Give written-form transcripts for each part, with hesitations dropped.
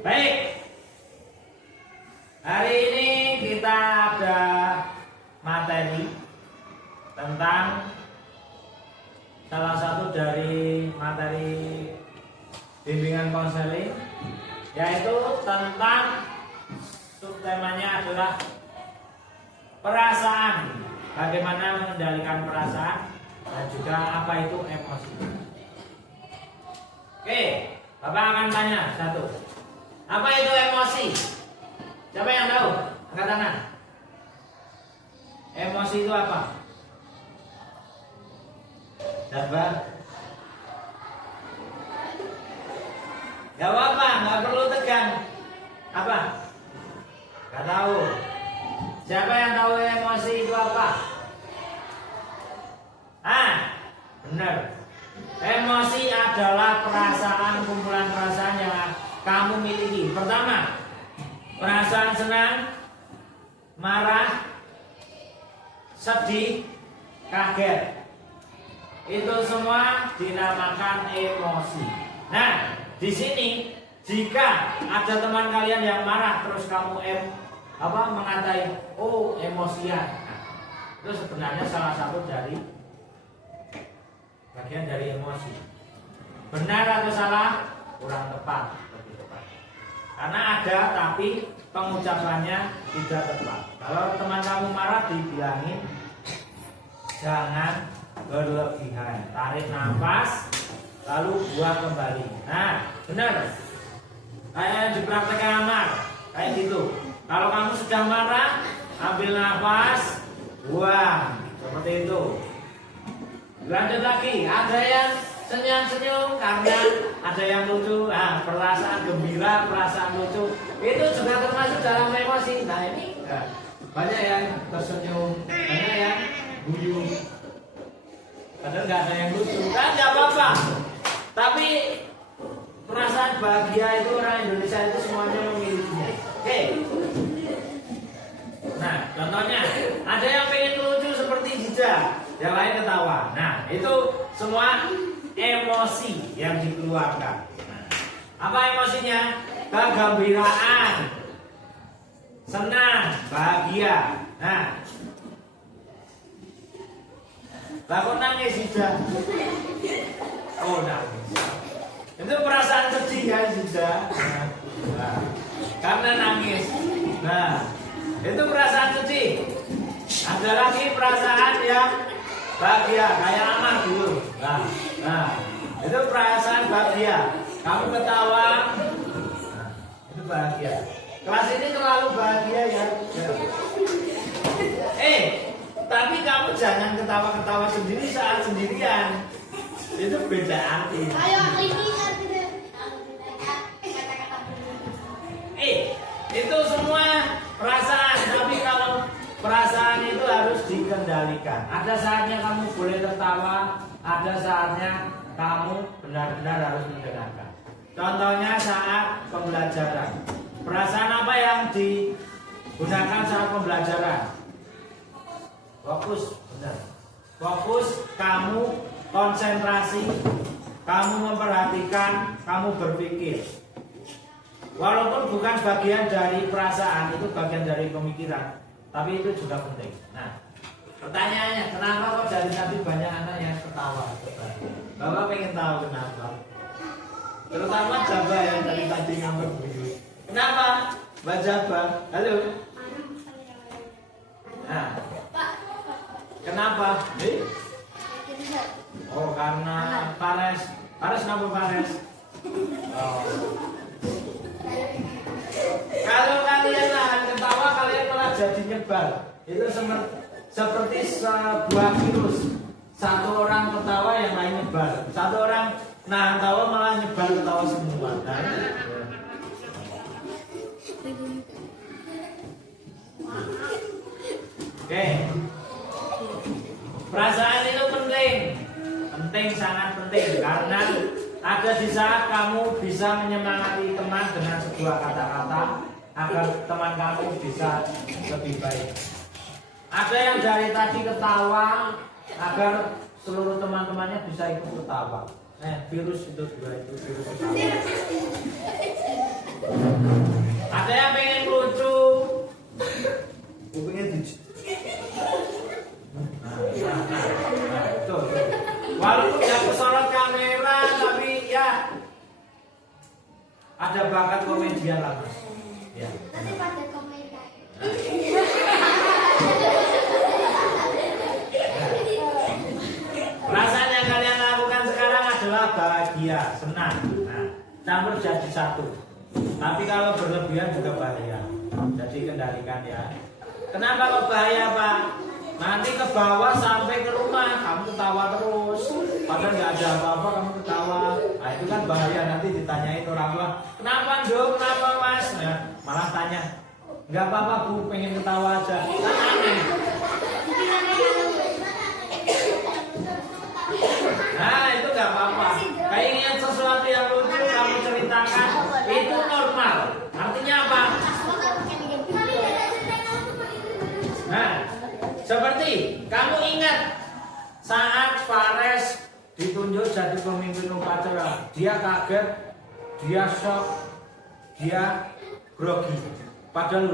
Baik. Hari ini kita ada materi tentang salah satu dari materi bimbingan konseling, yaitu tentang subtemanya adalah perasaan, bagaimana mengendalikan perasaan dan juga apa itu emosi. Oke, Bapak akan tanya satu, apa itu emosi? Siapa yang tahu? Angkat tangan. Emosi itu apa? Siapa? Gak apa-apa, nggak perlu tegang. Apa? Gak tahu. Siapa yang tahu emosi itu apa? Benar. Emosi adalah perasaan, kumpulan perasaan yang kamu miliki. Pertama, perasaan senang, marah, sedih, kaget. Itu semua dinamakan emosi. Nah, di sini jika ada teman kalian yang marah terus kamu mengatai, oh emosian, itu sebenarnya salah satu dari bagian dari emosi. Benar atau salah? Kurang tepat, lebih tepat. Karena ada tapi pengucapannya tidak tepat. Kalau teman kamu marah dibilangin jangan berlebihan. Tarik nafas lalu buang kembali. Nah, benar. Kayak dipraktekkan amal, kayak gitu. Kalau kamu sudah marah, ambil nafas, buang. Seperti itu. Lanjut lagi, ada yang senyum-senyum karena ada yang lucu, perasaan gembira, perasaan lucu, itu juga termasuk dalam emosi. Nah ini banyak yang tersenyum, banyak yang guyu, padahal nggak ada yang lucu, kan nggak apa-apa. Tapi perasaan bahagia itu orang Indonesia itu semuanya memilikinya. Oke. Nah, contohnya ada yang pengen lucu seperti Jija, yang lain ketawa. Nah, itu semua emosi yang dikeluarkan. Nah, apa emosinya? Kegembiraan, senang, bahagia. Nah, lalu nangis Jija. Oh, nangis. Itu perasaan sedih kan Jija. Nah, karena nangis. Nah, itu perasaan sedih. Ada lagi perasaan yang bahagia, kayak anak dulu. Nah, itu perasaan bahagia. Kamu ketawa, nah, itu bahagia. Kelas ini terlalu bahagia ya. Tapi kamu jangan ketawa-ketawa sendiri saat sendirian. Itu beda arti. Itu semua perasaan, tapi kalau perasaan itu harus dikendalikan. Ada saatnya kamu boleh tertawa, ada saatnya kamu benar-benar harus mendengarkan. Contohnya saat pembelajaran. Perasaan apa yang digunakan saat pembelajaran? Fokus, benar. Fokus, kamu konsentrasi, kamu memperhatikan, kamu berpikir. Walaupun bukan bagian dari perasaan, itu bagian dari pemikiran, tapi itu juga penting. Nah, pertanyaannya, kenapa kok dari tadi banyak anak yang ketawa? Bapak pengen tahu kenapa? Terutama Jaba yang dari tadi ngambek begitu. Kenapa? Mbak Jaba, halo. Nah, kenapa? Oh, karena Pares. Pares kenapa Pares? Oh. Kalau kalian nahan ketawa, kalian malah jadi nyebar. Itu seperti sebuah virus. Satu orang ketawa, yang lain nyebar. Satu orang nahan tawa, malah nyebar ketawa semua. Nah, Oke. Perasaan itu penting, sangat penting, karena ada di saat kamu bisa menyemangati teman dengan sebuah kata-kata agar teman kamu bisa lebih baik. Ada yang dari tadi ketawa agar seluruh teman-temannya bisa ikut ketawa. Virus itu juga itu virus ketawa. ada bakat komedian lah Mas. Ya. Nanti pada komentar. Perasaan yang kalian lakukan sekarang adalah bahagia, senang. Nah, campur jadi satu. Tapi kalau berlebihan juga bahaya. Jadi kendalikan ya. Kenapa kok bahaya Pak? Nanti ke bawah sampai ke rumah kamu ketawa terus. Padahal nggak ada apa-apa kamu ketawa. Nah itu kan bahaya, nanti ditanyain orang tua. Kenapa dong? Kenapa Mas? Nah, malah tanya. Nggak apa-apa Bu, pengen ketawa aja. Kan aneh. Nah itu nggak apa-apa. Kayak ingat sesuatu yang lucu kamu ceritakan, itu normal. Artinya apa? Nah, seperti kamu ingat saat Fares ditunjuk jadi pemimpin upacara, dia kaget, dia shock, dia grogi. Padahal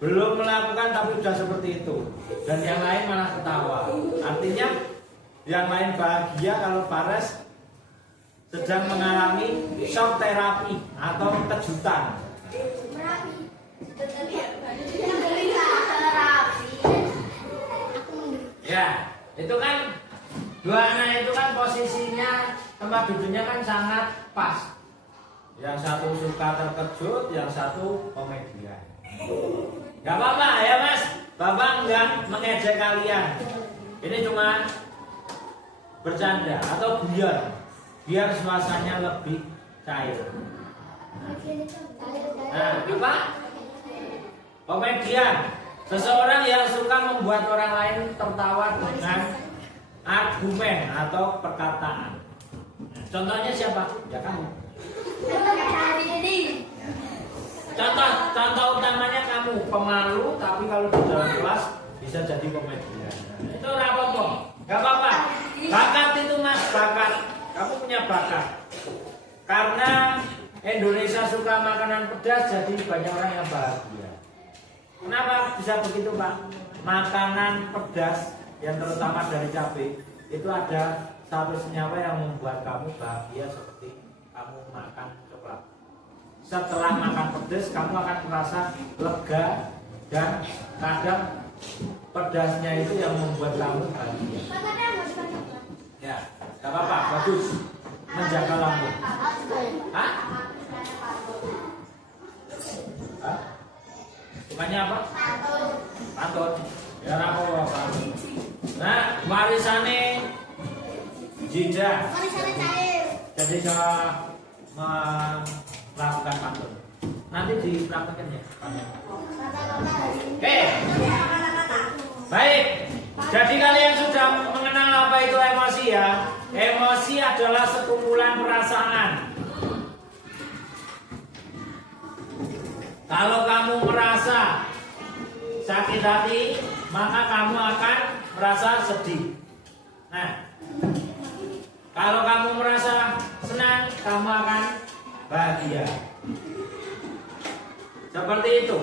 belum melakukan tapi sudah seperti itu. Dan yang lain malah ketawa. Artinya yang lain bahagia kalau Fares sedang mengalami shock terapi atau kejutan. Ya, itu kan dua anak itu kan posisinya tempat duduknya kan sangat pas. Yang satu suka terkejut, yang satu komedian. Gak apa-apa ya Mas, Bapak enggak mengejek kalian. Ini cuma bercanda atau guyon, biar suasananya lebih cair. Nah, apa? Komedian, seseorang yang suka membuat orang lain tertawa dengan argumen atau perkataan. Contohnya siapa? Ya kamu. Contoh utamanya kamu pemalu, tapi kalau di dalam kelas bisa jadi komedian. Itu apa-apa, nggak apa-apa. Bakat itu Mas, bakat. Kamu punya bakat. Karena Indonesia suka makanan pedas, jadi banyak orang yang bahagia. Kenapa bisa begitu Pak? Makanan pedas yang terutama dari cabai itu ada satu senyawa yang membuat kamu bahagia seperti kamu makan coklat. Setelah makan pedas kamu akan merasa lega dan kadang pedasnya itu yang membuat kamu bahagia. Ya, gak apa-apa, bagus. Menjaga lambung. Hah? Hah? Bukannya apa? Pantun. Ya apa-apa. Nah, warisane Jinja. Warisane cair. Jadi saya melakukan pantun. Nanti dipraktekkan ya. Oke. Baik. Jadi kalian sudah mengenal apa itu emosi ya? Emosi adalah sekumpulan perasaan. Kalau kamu merasa sakit hati, maka kamu akan merasa sedih. Nah, kalau kamu merasa senang, kamu akan bahagia. Seperti itu.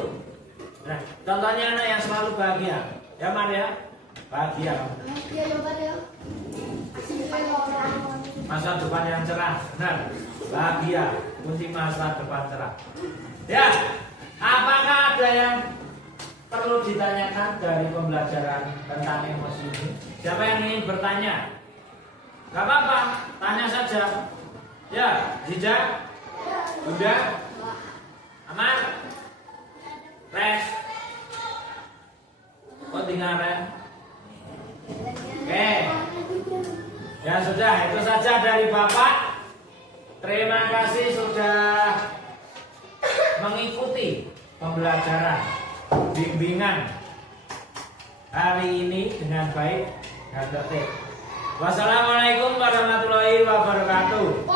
Nah, contohnya anak yang selalu bahagia. Ya, Mar ya? Bahagia. Masa depan yang cerah. Benar. Bahagia. Kunci masa depan cerah. Ya. Apakah ada yang perlu ditanyakan dari pembelajaran tentang emosi ini? Siapa yang ingin bertanya? Gak apa-apa, tanya saja. Ya, Jija? Udah? Aman? Res? Kok tinggal Res? Oke. Ya sudah, itu saja dari Bapak. Terima kasih sudah mengikuti pembelajaran bimbingan hari ini dengan baik dan tertib. Wassalamualaikum warahmatullahi wabarakatuh.